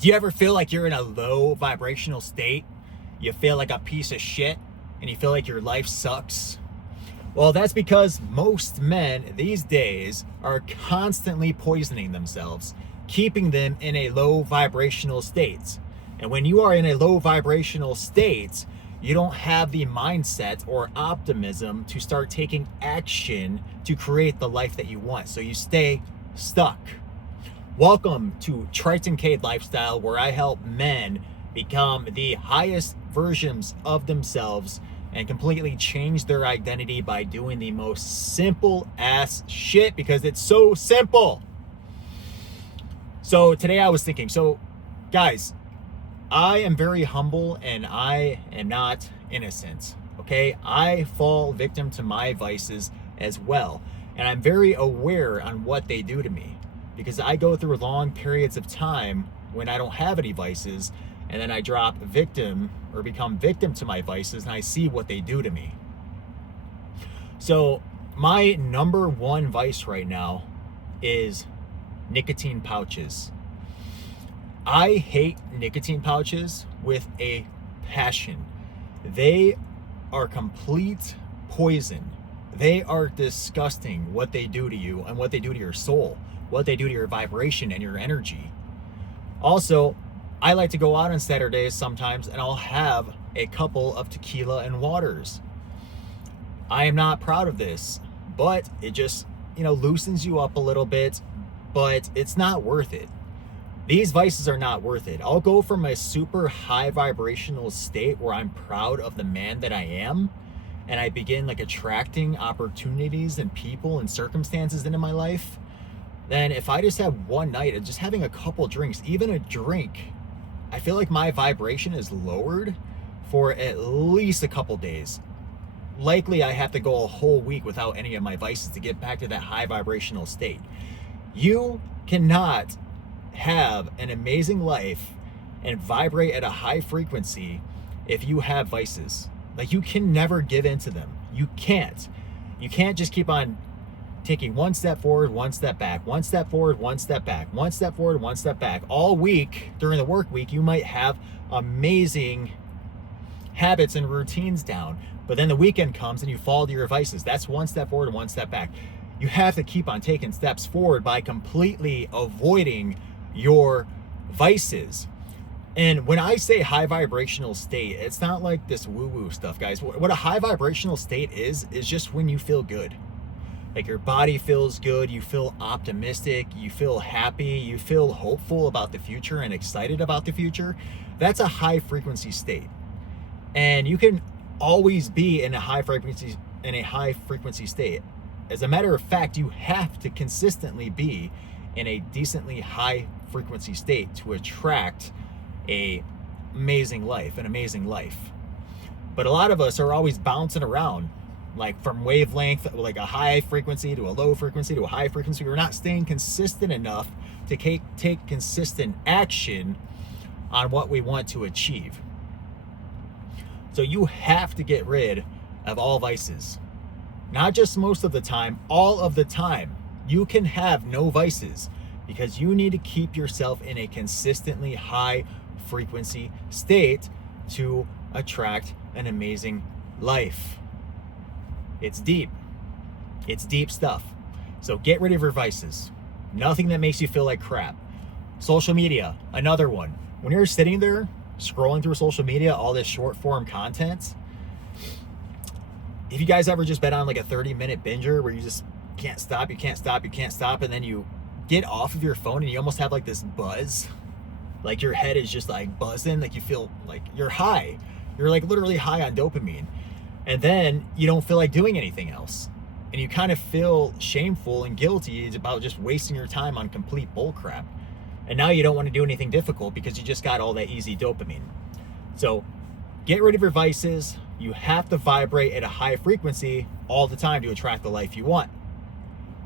Do you ever feel like you're in a low vibrational state? You feel like a piece of shit and you feel like your life sucks? Well, that's because most men these days are constantly poisoning themselves, keeping them in a low vibrational state. And when you are in a low vibrational state, you don't have the mindset or optimism to start taking action to create the life that you want. So you stay stuck. Welcome to Triton Cade Lifestyle, where I help men become the highest versions of themselves and completely change their identity by doing the most simple ass shit, because it's so simple. So today I was thinking, guys, I am very humble and I am not innocent, okay? I fall victim to my vices as well. And I'm very aware on what they do to me, because I go through long periods of time when I don't have any vices, and then I drop victim or become victim to my vices, and I see what they do to me. So my number one vice right now is nicotine pouches. I hate nicotine pouches with a passion. They are complete poison. They are disgusting, what they do to you and what they do to your soul, what they do to your vibration and your energy. Also, I like to go out on Saturdays sometimes and I'll have a couple of tequila and waters. I am not proud of this, but it just, loosens you up a little bit, but it's not worth it. These vices are not worth it. I'll go from a super high vibrational state where I'm proud of the man that I am, and I begin attracting opportunities and people and circumstances into my life. Then if I just have one night of just having a couple drinks, even a drink, I feel like my vibration is lowered for at least a couple days. Likely I have to go a whole week without any of my vices to get back to that high vibrational state. You cannot have an amazing life and vibrate at a high frequency if you have vices. You can never give in to them. You can't just keep on taking one step forward, one step back, one step forward, one step back, one step forward, one step back. All week during the work week, you might have amazing habits and routines down, but then the weekend comes and you fall to your vices. That's one step forward and one step back. You have to keep on taking steps forward by completely avoiding your vices. And when I say high vibrational state, it's not like this woo-woo stuff, guys. What a high vibrational state is just when you feel good. Your body feels good, you feel optimistic, you feel happy, you feel hopeful about the future and excited about the future. That's a high frequency state. And you can always be in a high frequency state. As a matter of fact, you have to consistently be in a decently high frequency state to attract an amazing life. But a lot of us are always bouncing around, from wavelength, a high frequency to a low frequency to a high frequency. We're not staying consistent enough to take consistent action on what we want to achieve. So you have to get rid of all vices. Not just most of the time, all of the time. You can have no vices because you need to keep yourself in a consistently high frequency state to attract an amazing life. It's deep stuff. So get rid of your vices. Nothing that makes you feel like crap. Social media, another one. When you're sitting there scrolling through social media, all this short form content, if you guys ever just been on a 30-minute binger where you just can't stop, and then you get off of your phone and you almost have this buzz, your head is just buzzing, you feel like you're high. You're literally high on dopamine. And then you don't feel like doing anything else. And you kind of feel shameful and guilty about just wasting your time on complete bullcrap. And now you don't want to do anything difficult because you just got all that easy dopamine. So get rid of your vices. You have to vibrate at a high frequency all the time to attract the life you want.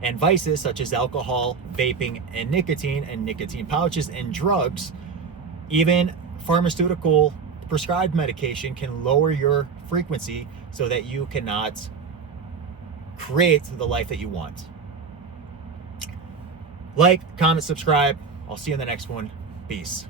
And vices such as alcohol, vaping, and nicotine pouches, and drugs, even pharmaceutical prescribed medication, can lower your frequency so that you cannot create the life that you want. Like, comment, subscribe. I'll see you in the next one. Peace.